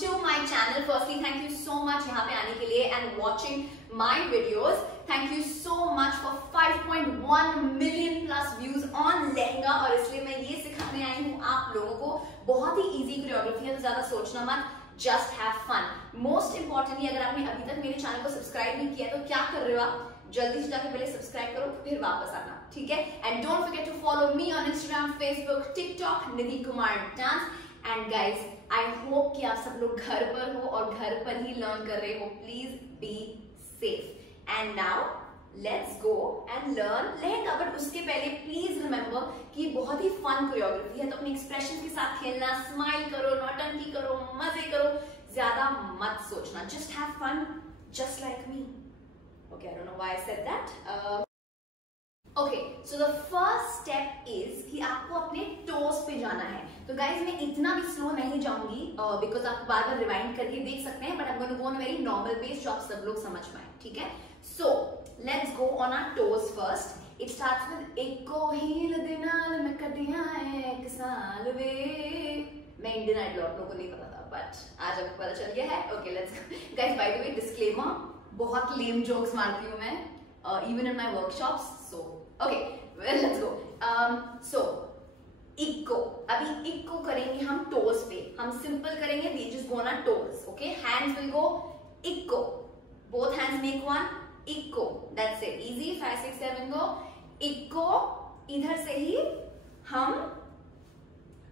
to my channel. Firstly, thank you so much यहाँ पे आने के लिए and watching my videos. Thank you so much for 5.1 million plus views on lehenga, और इसलिए मैं ये सिखाने आई हूँ आप लोगों को। बहुत ही easy कोरियोग्राफी है, तो ज्यादा सोचना मत, just have fun. Most importantly, अगर आपने अभी तक मेरे चैनल को सब्सक्राइब नहीं किया तो क्या कर रहे हो आप? जल्दी से जाके पहले सब्सक्राइब करो, फिर वापस आना, ठीक है? And don't forget to follow me on Instagram, Facebook, TikTok, Nidhi Kumar dance. And guys, I hope कि आप सब लोग घर पर हो और घर पर ही लर्न कर रहे हो। Please be safe. And now let's go and learn lehenga. But उसके पहले प्लीज रिमेंबर कि बहुत ही फन कोरियोग्राफी है, तो अपने एक्सप्रेशन के साथ खेलना, स्माइल करो, नौटंकी करो, मजे करो, ज्यादा मत सोचना। Just have fun, just like me. Okay, I don't know why I said that. Okay, so the first step is कि आपको अपने toes पे जाना है। तो guys, मैं इतना भी slow नहीं जाऊंगी because आप बार बार rewind करके देख सकते हैं, but I'm going to go on a very normal pace जो आप सब लोग समझ पाए, ठीक है? So let's go on our toes first. It starts with एको हील दे नाल मैं कटिया एक साल वे। मैं इंडियन आइडल आप लोगों को नहीं पता था, but आज आपको पता चल गया है। Okay, let's go. Guys, by the way, disclaimer, बहुत लेम जोक्स मारती हूँ मैं even in my workshops. So okay, well let's go. So इक्को, अभी इक्को करेंगे हम टोज पे। हम सिंपल करेंगे, we just go on our toes. Okay, hands will go इक्को, बोथ हैंड्स मेक वन, इक्को, दैट्स इट, इजी। 5 6 7 गो इक्को। इधर से ही हम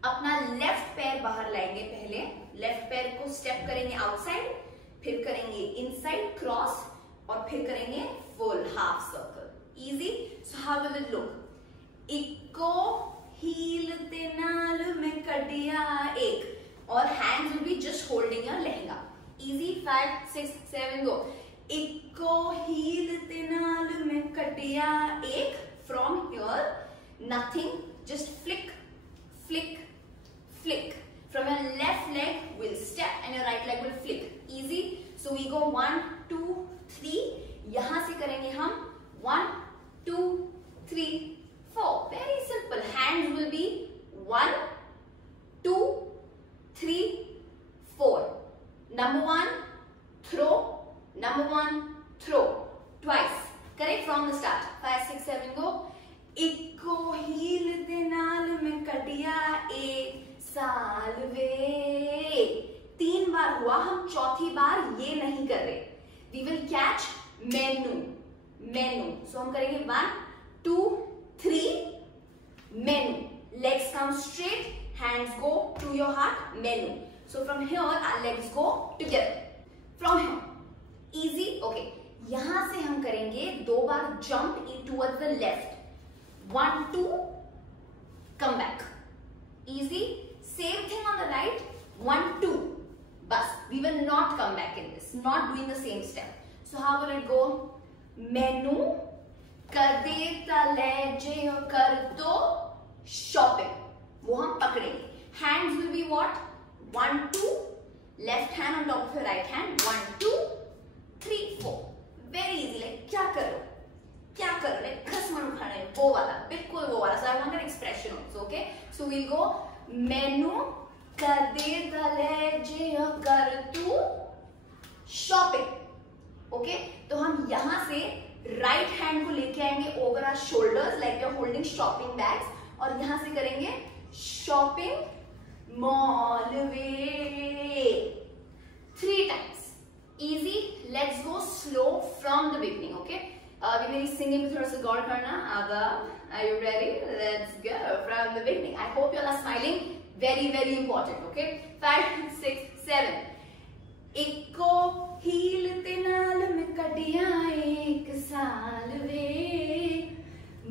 अपना लेफ्ट पैर बाहर लाएंगे। पहले लेफ्ट पैर को स्टेप करेंगे आउटसाइड, फिर करेंगे इनसाइड क्रॉस, और फिर करेंगे full half circle. Easy. So how will it look? इक्को हील ते नाल में कटिया एक, और hands will be just holding your lehenga. Easy. 5 6 7 go इक्को हील ते नाल में कटिया एक। From here nothing, just flick flick flick. From your left leg will step and your right leg will flick. Easy. So we go 1 2 3. यहाँ से करेंगे हम 1 2 3 4. Very simple. Hands will be 1 2 3 4. Number 1 throw. Number 1 throw. Twice. Correct from the start. 5 6 7 go. इक्को heal दे नाल में कटिया एक साल वे। 3 बार हुआ, हम चौथी बार ये नहीं कर रहे। वी विल कैच मेनू मेनू। सो हम करेंगे 1 2 3 मेनू। Legs come straight, hands go to your heart, मेनू। So from here our legs go together from here. Easy. Okay, यहां से हम करेंगे 2 बार jump in towards the left. 1 2 come back. Easy. Same thing on the right. 1 2. Bas. We will not come back in this. Not doing the same step. So how will it go? Menu. कर दे तले जे कर दो shopping. वो हम पकड़ेंगे। Hands will be what? 1 2. Left hand on top of your right hand. 1 2 3 4. Very easy. Like क्या करो? क्या करो? Like खसमन उखाड़े, वो वाला, बिल्कुल वो वाला। So I want an expression also. Okay. So we'll go मेनू कर दे तले जे कर तू शॉपिंग। ओके, तो हम यहां से राइट हैंड को लेके आएंगे over our shoulders like you are holding shopping bags, और यहां से करेंगे shopping mall way 3 times. Easy. Let's go slow from the beginning. Okay, अभी मेरी सिंगिंग में थोड़ा सा गौर करना। अब are you ready? Let's go from the beginning. I hope you all are smiling. Very very important. Okay, 5 6 7. इक्को heal ते नाल में कटिया एक साल वे।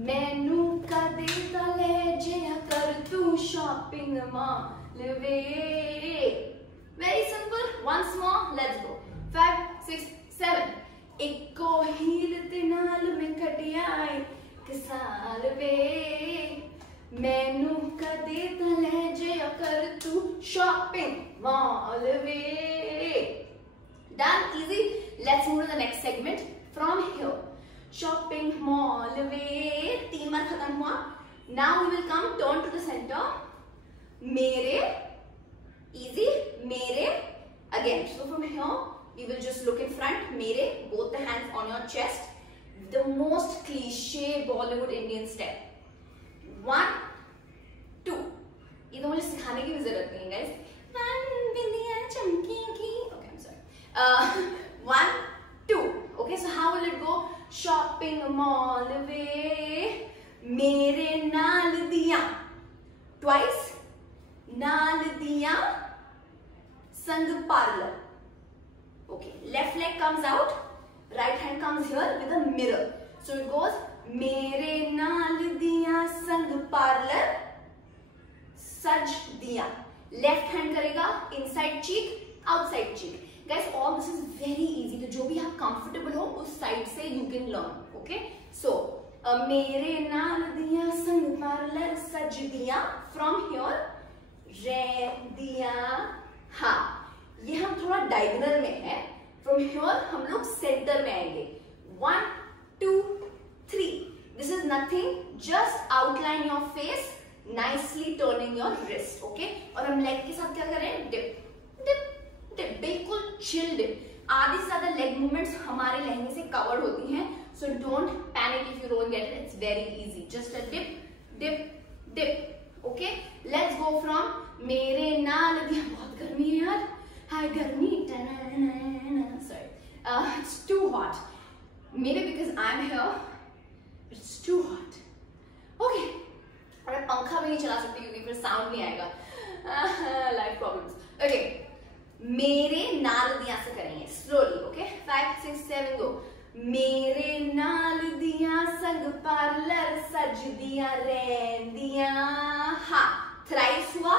मैनू कदे तले जे कर तू shopping mall way. Very simple. Once more. Let's go. 5 6 7. इक्को हील ते नाल में कटिया एक साल वे। मैनू कदे तले जे कर तू shopping mall way. Done. Easy. Let's move to the next segment from here. Shopping mall वे। 3 बार खत्म हुआ। Now we will come turn to the center. मेरे। Easy. मेरे again, so from here we will just look in front, mere, both the hands on your chest, the most cliche Bollywood Indian step. 1, 2. ये तो मुझे सिखाने की भी जरूरत नहीं है guys. Okay, I'm sorry. 1, 2. Okay, so how will it go? Shopping mall वे मेरे नाल दिया. Twice. नाल दिया संग parlor. Okay, left leg comes out, right hand comes here with a mirror. So it goes मेरे नाल दिया संग parlor सज दिया. Left hand करेगा inside cheek, outside cheek. Guys, all this is very easy. तो जो भी आप comfortable हो उस side से you can learn. Okay, so मेरे नाल दिया संग parlor सज दिया. From here रे दिया हा. ये हम थोड़ा डायगोनल में है. फ्रॉम हियर हम लोग सेंटर में आएंगे. 1, 2, 3. This is nothing, just outline your face, nicely turning your wrist. Okay, और हम लेग के साथ क्या करें? डिप डिप डिप, बिल्कुल चिल डिप. आधी से ज्यादा लेग मूवमेंट्स हमारे लहंगे से कवर्ड होती हैं, so don't panic if you don't get it. It's very easy. Just a dip dip dip. Okay, let's go from मेरे नाल दिया. बहुत गर्मी है यार. हाय गर्मी. Sorry, it's too hot. Maybe because I'm here, it's too hot. Okay, और मैं पंखा भी नहीं चला सकती क्योंकि फिर साउंड नहीं आएगा. Life problems. Okay, मेरे नाल दिया से करेंगे slowly. Okay, 5, 6, 7 go. मेरे नाल दिया संग पार्लर सज दिया रैन दिया हा. थ्राइस हुआ,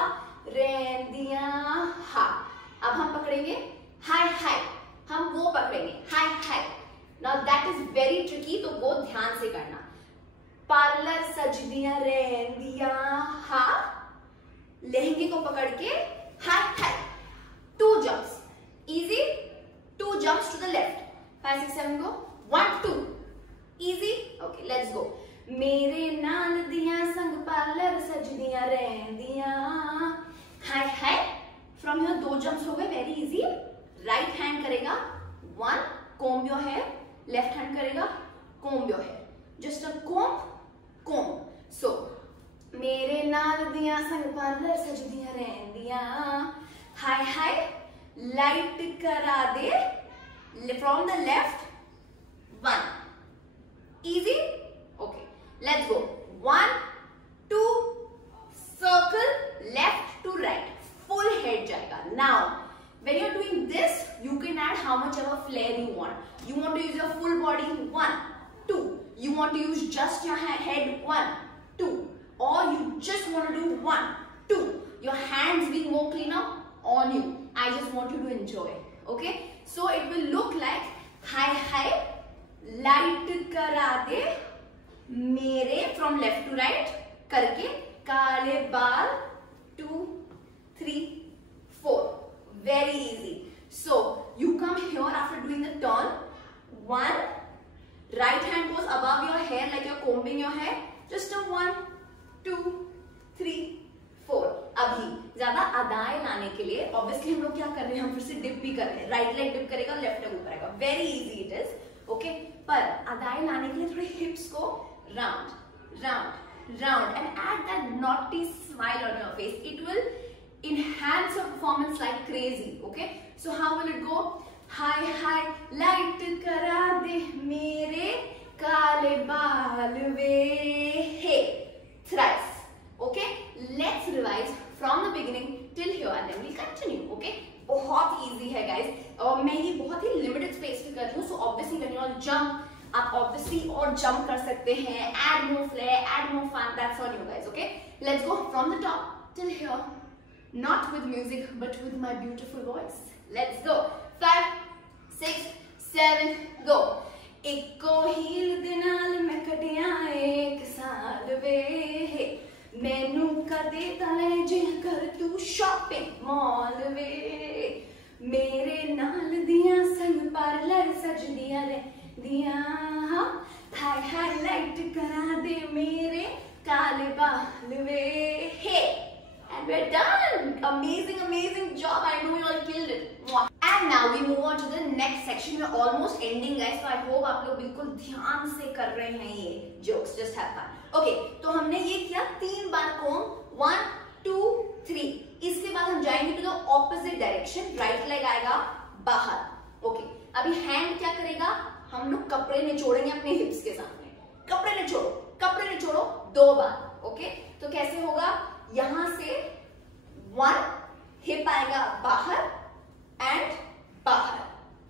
रैन दिया हा. अब हम पकड़ेंगे हाय हाय. हम वो पकड़ेंगे हाय हाय. Now that is very tricky, तो वो ध्यान से करना. पार्लर सज दिया रैन दिया हा. लहंगे को पकड़ के हाय हाय. 2 jumps, easy. 2 jumps to the left. 5, 6, 7 go. 1, 2, easy. Okay, let's go. मेरे नाल दिया संग पार्लर सज दिया रैन दिया हाय हाय. फ्रॉम योर 2 jumps हो गए, वेरी इजी. राइट हैंड करेगा 1, comb your hair. Left hand करेगा comb your hair. Just a comb. सो मेरे नाल दिया संग पार्लर सज दिया रैन दिया हाय हाय. लाइट करा दे. From the left 1, easy. Okay, let's go. 1, 2, circle, left to right. Full head जाएगा. Now, when you're doing this, you can add how much of a flair you want. You want to use your full body, 1, 2. You want to use just your head, 1, 2. Or you just want to do 1, 2. Your hands being more cleaner on you. I just want you to enjoy. Okay? So it will look like hi hi. Light करा दे मेरे from left to right करके काले बाल. 2, 3, 4. Very easy. So you come here after doing the turn. 1, right hand goes above your hair like you're combing your hair. Just a 1, 2, 3, 4. अभी ज्यादा अदाएं लाने के लिए ऑब्वियसली हम लोग क्या कर रहे हैं, हम फिर से डिप भी कर रहे हैं. राइट लेग डिप करेगा, लेफ्ट लेग ऊपर आएगा. Very easy it is. Okay, पर अदाएं लाने के लिए थोड़े हिप्स को round round round and add that naughty smile on your face. It will enhance your performance like crazy. Okay, so how will it go? Hi hi, light करा दे मेरे काले बाल वे हे. Thrice. Okay, let's revise from the beginning till here and then we'll continue. Okay, बहुत easy है guys. और मैं ये बहुत ही limited space पे कर रही हूँ, so obviously when you all jump आप obviously और jump कर सकते हैं. Add more flair, add more fun. That's on you guys. Okay, let's go from the top till here. Not with music, but with my beautiful voice. Let's go. 5, 6, 7, go. Eko heel de naal main kadiya ek saal ve. Mainu kade tale je kar tu shopping mall ve. Mere naal diya sang parlor saj diya re diya. Hi hi light kara de mere kaale baal ve. Hey. And we're done. Amazing, amazing job. I know you all killed it. now we move on to the next section. We're almost ending guys, so I hope आप लोग बिल्कुल ध्यान से कर रहे हैं ये jokes. Just have fun. Okay, तो हमने ये किया 3 बार comb, 1 2 3. इसके बाद हम जाएंगे to the opposite direction. Right leg आएगा बाहर. Okay, अभी hand क्या करेगा? हम लोग कपड़े निचोड़ेंगे अपने hips के सामने. कपड़े निचोड़ो 2 बार. Okay, तो कैसे होगा? यहां से 1 hip आएगा बाहर and बाहर.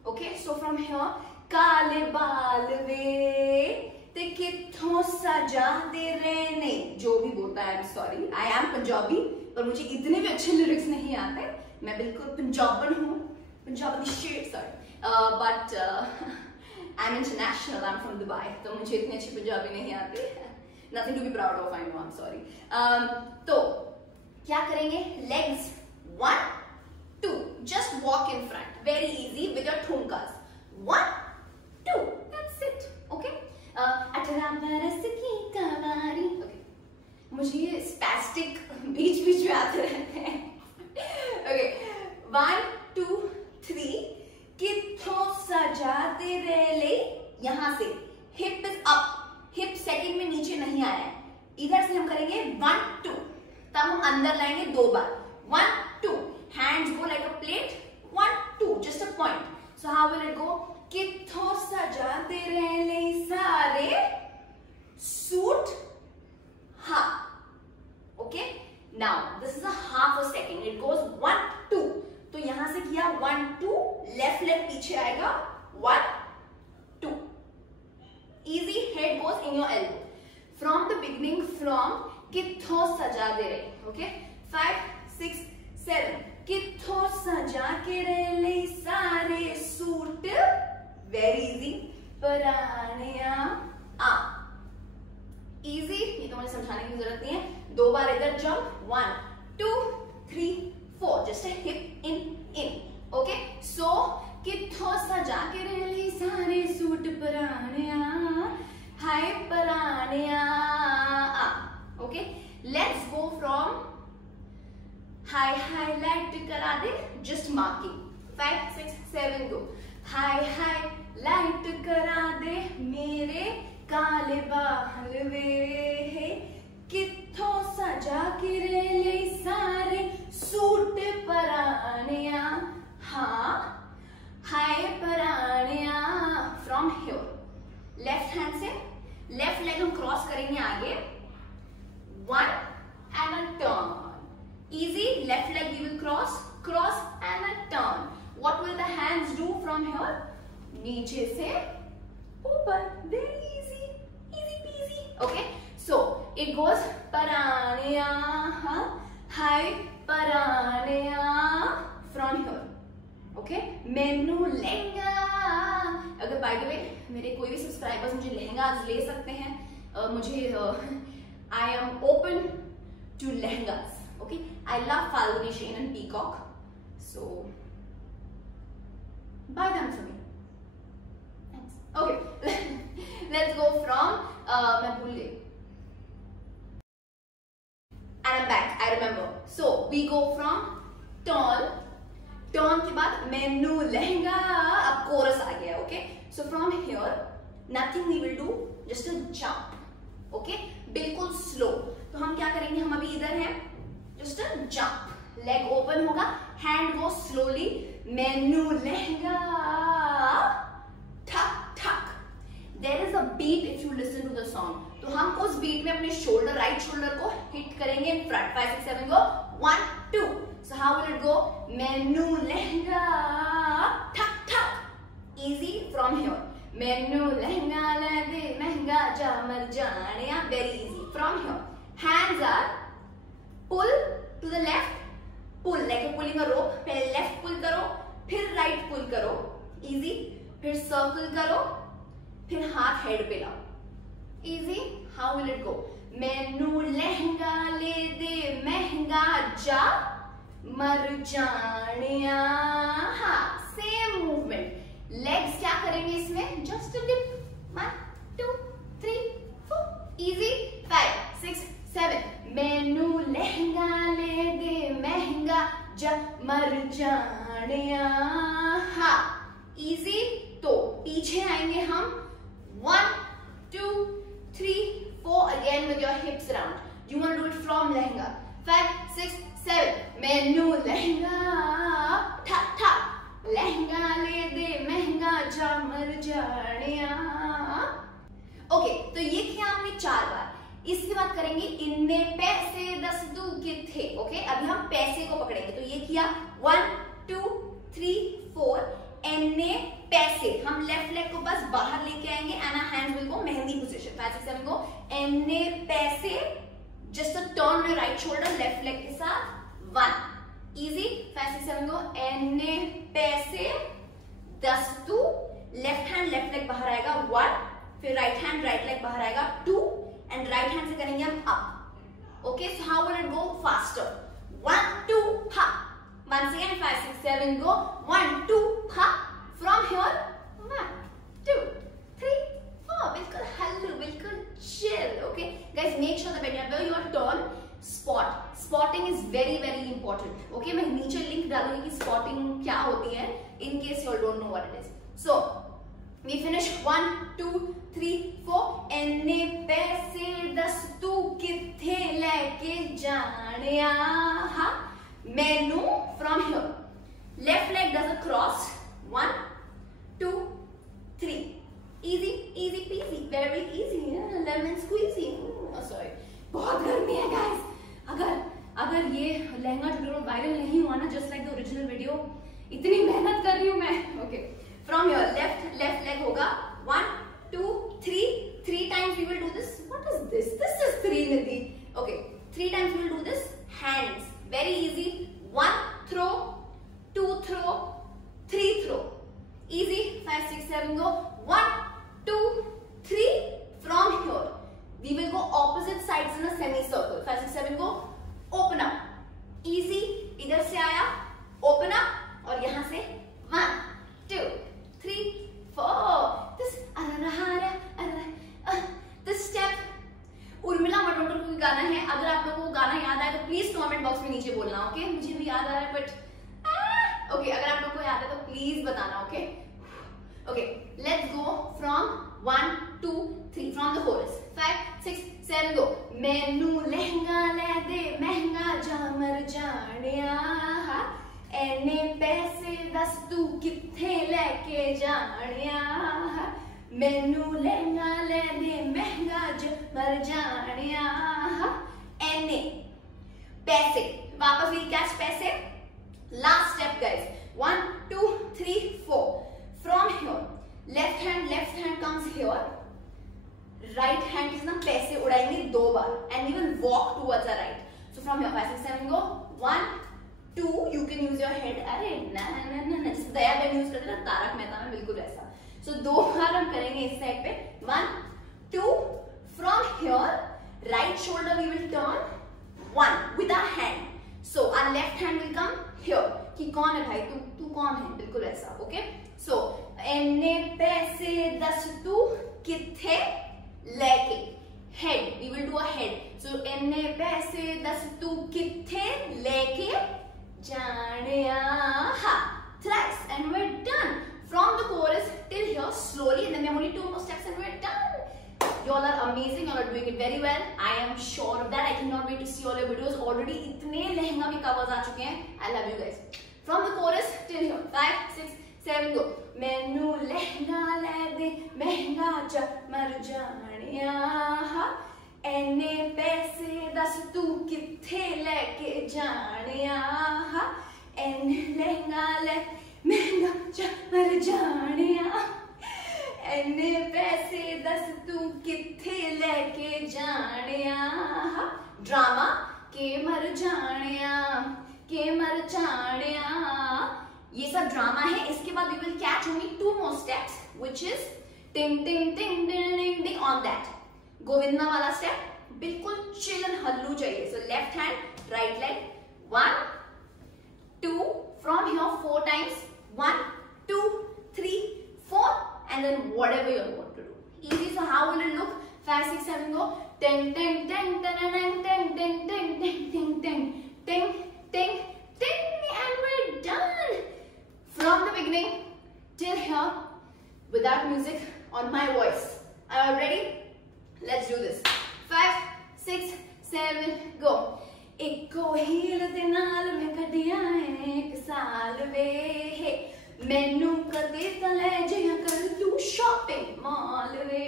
Okay, so from here काले बाल वे ते किथों सजा दे रहने, जो भी बोलता है, I'm sorry, I am Punjabi, पर मुझे इतने भी अच्छे लिरिक्स नहीं आते. मैं बिल्कुल पंजाबन हूँ, Punjabi shade sorry, but I'm international, I'm from Dubai, तो मुझे इतने अच्छे पंजाबी नहीं आते. Nothing to be proud of, I know, I'm sorry. तो क्या करेंगे? Legs 1 2, just walk in front, very easy with your thumkas. 1 2, that's it. Okay, 18 बरस की कवारी. Okay, मुझे ये स्पैस्टिक बीच में आते रहते हैं. Okay, 1 2 3, किथों सजाते रेले. यहां से hip is up, hip second में नीचे नहीं आया है. इधर से हम करेंगे 1 2, तब हम अंदर लाएंगे 2 बार. 1 2, hands go like a plate. 1 2, just a point. So how will it go? किथों सजाते रेले सारे सूट हा. Okay, now this is a half a second. It goes 1 2. तो यहां से किया 1 2, लेफ्ट लेग पीछे आएगा 1 2. Easy, head goes in your elbow. From the beginning, from किथों सजा दे रहे. Okay, 5 6 7, किथों सजा के रेले सारे सूट. Very easy. पराने आ. Easy, ये तो मुझे समझाने की जरूरत नहीं है. 2 बार इधर jump. 1 2 3 4, just a hip in. Okay, so किथों सजा के रेले सारे सूट पराने आ. हाय पराने आ. Okay, let's go from highlight करा दे, जस्ट मार्किंग. 5 6 7 गो. हाईलाइट करा दे मेरे काले बाल वे, किथों सजा के रेले सारे सूट परानिया. हाँ, हाय परानिया. फ्रॉम हियर लेफ्ट हैंड से लेफ्ट लेग हम क्रॉस करेंगे आगे. 1 and a turn. Easy, left leg you will cross and a turn. What will the hands do from here? नीचे से ऊपर. Very easy peasy. Okay, so it goes परानिया, hi परानिया. From here. Okay, मैनू लहंगा. अगर by the way मेरे कोई भी subscribers मुझे लहंगा ले सकते हैं, मुझे I am open to lehengas. Okay, I love Falguni Shane and Peacock, so buy them for me. Thanks. Okay, let's go from मैं भूल गई. And I'm back. I remember. So we go from turn के बाद मैनू लहंगा. अब coarse आ गया. Okay, so from here nothing we will do, just a jump. Okay, बिल्कुल slow. तो हम क्या करेंगे? हम अभी इधर हैं. Just a jump. Leg open होगा. Hand goes slowly. मैनू लहंगा. ठक ठक. There is a beat if you listen to the song. तो हम उस beat में अपने shoulder, right shoulder को hit करेंगे in front. 5 6 7 go. 1 2. So how will it go? मैनू लहंगा. ठक ठक. Easy from here. मैनू लहंगा ले दे महंगा जा मर जाने. Very easy from here. Hands are pull to the left, pull like you're pulling a rope. पहले left pull करो, फिर right pull करो. Easy. फिर circle करो, फिर हाथ head पे लाओ. Easy. How will it go? मैनू लहंगा ले दे महंगा जा मर जानिया. हाँ, same movement. Legs क्या करेंगे इसमें? Just a dip. 1 2 3 4. Easy. 5 6 7. मैनू लहंगा ले दे महंगा जा मर जानिया. हा, इजी। तो पीछे आएंगे हम 1 2 3 4 again with your hips round. You want to do it from lehenga. 5 6 7 मैनू लहंगा ठा ठा, लहंगा ले दे महंगा जा मर जानिया। ओके, तो ये किया हमने 4 बार। इसके बाद करेंगे इनने पैसे 10 दू किथे। ओके, अभी हम पैसे को पकड़ेंगे। तो ये किया 1 2 3 4 एने पैसे। हम लेफ्ट लेग को बस बाहर लेके आएंगे and our hands will go mehndi position. 5 6 7 go एने पैसे, जस्ट अ टर्न में राइट शोल्डर लेफ्ट लेग के साथ 1 इजी। 5 6 7 गो एने पैसे 10 दू, लेफ्ट हैंड लेफ्ट लेग बाहर आएगा 1, फिर राइट हैंड राइट लेग बाहर आएगा 2 एंड राइट हैंड से करेंगे हम up. Okay, so how will it go faster? 1 2 हा, once again 5 6 7 go 1 2 ha, from here 1 2 3 4, बिल्कुल हल्लू, बिल्कुल chill। okay guys, make sure that whenever you are turn spotting is very important। okay, मैं नीचे link डालूंगी कि spotting क्या होती है in case you all don't know what it is। so we finish 1 2 3 4 एने पैसे 10 तू किथे लेके जानिया हा, मैनू from here, left leg does a cross 1 2 3, easy easy peasy, very easy, lemon squeezy। sorry, बहुत गर्मी है guys। अगर ये लहंगा ट्यूटोरियल वायरल नहीं हुआ ना, just like the original video, इतनी मेहनत कर रही हूँ मैं। Okay, from your left leg होगा 1 2 3 times we will do this। what is this? this is 3 Nidhi। okay, 3 times we will do this। hands, very easy। 1 throw 2 throw 3 throw, easy। 5 6 7 go 1 2 3, from here we will go opposite sides in a semicircle। 5 6 7 go open up, easy। इधर से आया open up और यहां से 1 2 3 4, this step Urmila मटोंडकर का गाना है। अगर आप लोगों को गाना याद आए तो प्लीज कमेंट बॉक्स में नीचे बोलना। ओके, मुझे भी याद आ रहा है बट ओके, अगर आप लोगों को याद है तो प्लीज बताना। Okay okay, let's go from 1 2 3 from the coarse. 5 6 7 गो मैनू लहंगा ले दे महंगा जा मर जानिया, एने पैसे 10 तू किथे लेके जानिया, मैनू लहंगा ले दे महंगा जा मर जानिया। एने पैसे, वापस वील कैच पैसे। Last step guys, 1 2 3 4, from here left hand comes here, right hand से ना पैसे उड़ाएंगे 2 बार and we will walk towards the right. So from here 5 6 7 go 1 2, you can use your head। अरे ना ना ना ना, जिस दया बहन यूज करते ना तारक मेहता में, बिल्कुल ऐसा। सो 2 बार हम करेंगे इस साइड पे। 1 2, from here right shoulder we will turn 1 with our hand। so our left hand will come here कि कौन है भाई, तू कौन है, बिल्कुल ऐसा। ओके, सो एने पैसे 10 तू किथे लेके, head we will do a head। so एने पैसे 10 तू किथे लेके जानिया हा, thrice and we're done from the chorus till here slowly, and then we have only 2 more steps and we're done। you all are amazing, you all are doing it very well, I am sure of that। I cannot wait to see all your videos। already इतने लहंगा भी covers आ चुके हैं। I love you guys। from the chorus till here 5 6 7 go मैनू लहंगा ले दे महंगा जा मर जानिया, एने पैसे 10 तू किथे लेके जानिया, एने लहंगा ले महंगा जा मर जानिया, एने पैसे 10 तू किथे लेके जानिया। ड्रामा के मर जानिया, के मर जानिया, ये सब ड्रामा है। इसके बाद we will catch only 2 more steps which is टिंग टिंग टिंग टिंग टिंग on that गोविंदा वाला स्टेप, बिल्कुल चिल एंड हल्लू चाहिए। So left hand right leg 1 2, from here 4 times 1 2 3 4 and then whatever you want to do, easy। so how will it look? 5 6 7 go ting ting ting ting ting ting ting ting ting ting ting ting ting, and we're done। from the beginning on my voice. Are you ready? Let's do this. 5, 6, 7, go. ਇੱਕੋ heel ਦੇ ਨਾਲ ਮੈਂ ਕੱਢਿਆ ਇੱਕ ਸਾਲ ਵੇ, ਮੈਨੂੰ ਕਦੇ ਤਾਂ ਲੈ ਜਿਆ ਕਰ ਤੂੰ ਸ਼ਾਪਿੰਗ ਮਾਲ ਵੇ,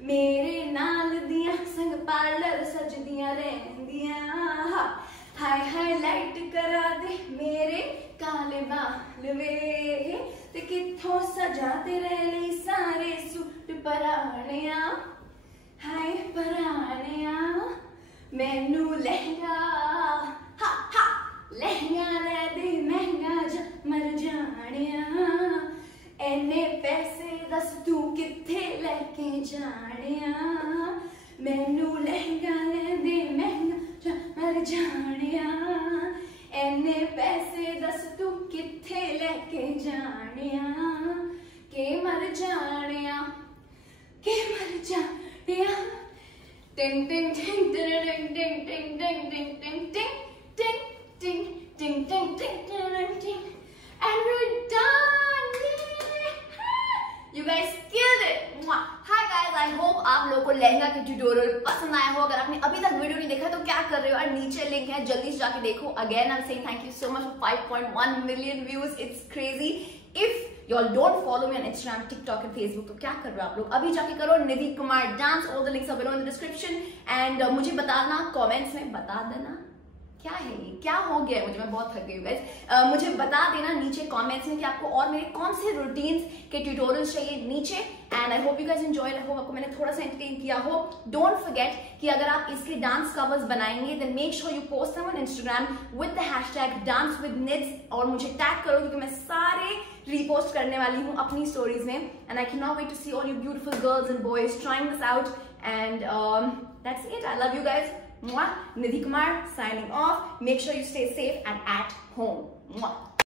ਮੇਰੇ ਨਾਲ ਦੀਆਂ ਸੰਗ ਪਾਰਲਰ ਸਜਦੀਆਂ ਰਹਿੰਦੀਆਂ, ਹਾਈ ਹਾਈਲਾਈਟ ਕਰਾ ਦੇ ਮੇਰੇ ਕਾਲੇ ਬਾਲ ਵੇ, ਤੇ ਕਿੱਥੋਂ ਸਜਾ ਤੇਰੇ ਲਈ ਸਾਰੇ ਸੂਟ ਪਰਾਣਿਆ, ਹਾਏ ਪਰਾਣਿਆ, ਮੈਨੂੰ ਲਹਿੰਗਾ ਹਾ ਹਾ ਲਹਿੰਗਾ ਲੈ ਦੇ ਮਹਿੰਗਾ ਜਾ ਮਰ ਜਾਣਿਆ, ਐਨੇ ਪੈਸੇ ਦੱਸ ਤੂੰ ਕਿੱਥੇ ਲੈ ਕੇ ਜਾਣਿਆ, ਮੈਨੂੰ ਲਹਿੰਗਾ ਲੈ ਦੇ ਮਹਿੰਗਾ ਜਾ ਮਰ ਜਾਣਿਆ, ਐਨੇ ਪੈਸੇ ਦੱਸ ਤੂੰ ਕਿੱਥੇ ਲੈ ਕੇ ਜਾਣਿਆ, ਕਿ ਮਰ ਜਾਣਿਆ, ਕਿ ਮਰ ਜਾਣਿਆ। Ding ding ding ding ding ding ding ding ding ding ding ding ding ding ding ding ding, and we're done. You guys killed it. Hi guys, I hope आप लोगों को लहंगा के ट्यूटोरियल पसंद आया हो। अगर आपने अभी तक वीडियो नहीं देखा तो क्या कर रहे हो, और नीचे लिंक है, जल्दी से जाके देखो। Again I'm saying thank you so much for 5.1 million views. It's crazy. If you all don't follow me on Instagram, TikTok and Facebook, तो क्या कर रहे हो आप लोग, अभी जाके करो Nidhi Kumar dance, all the links are below in the description, and मुझे बताना कमेंट्स में, बता देना क्या है ये, क्या हो गया है मुझे, मैं बहुत थक गई हूँ गाइस। मुझे बता देना नीचे कमेंट्स में कि आपको और मेरे कौन से रूटीन्स के ट्यूटोरियल्स चाहिए नीचे, and I hope you guys enjoyed, I hope आपको मैंने थोड़ा सा एंटरटेन किया हो। डोंट फॉरगेट कि अगर आप इसके डांस कवर्स बनाएंगे then make sure you post them on Instagram with the hashtag dance with Nids, और मुझे टैग करो क्योंकि मैं सारे रीपोस्ट करने वाली हूँ अपनी स्टोरीज में, and I can not wait to see all you beautiful girls and boys trying this out, and that's it. I love you guys. Nidhi Kumar signing off. Make sure you stay safe and at home.